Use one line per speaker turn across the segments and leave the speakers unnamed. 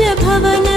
भवन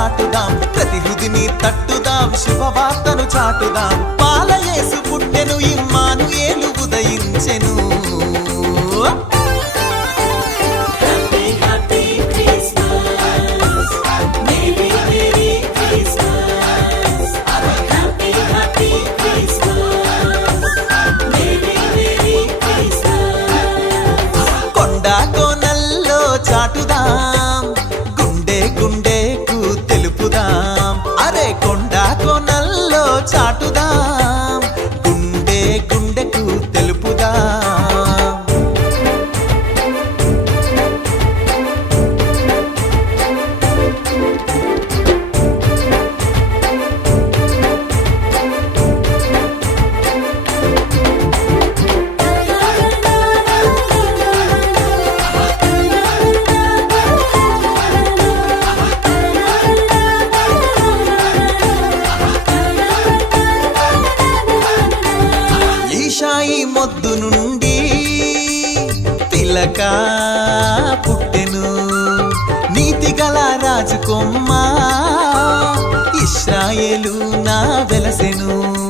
శుభవార్తను ప్రతి హృదిని తట్టుదాం. శుభవార్తను చాటుదాం. నుండి తిలక పుట్టెను. నీతి గల రాజుకొమ్మ ఇస్రాయేలు నా వెలసెను.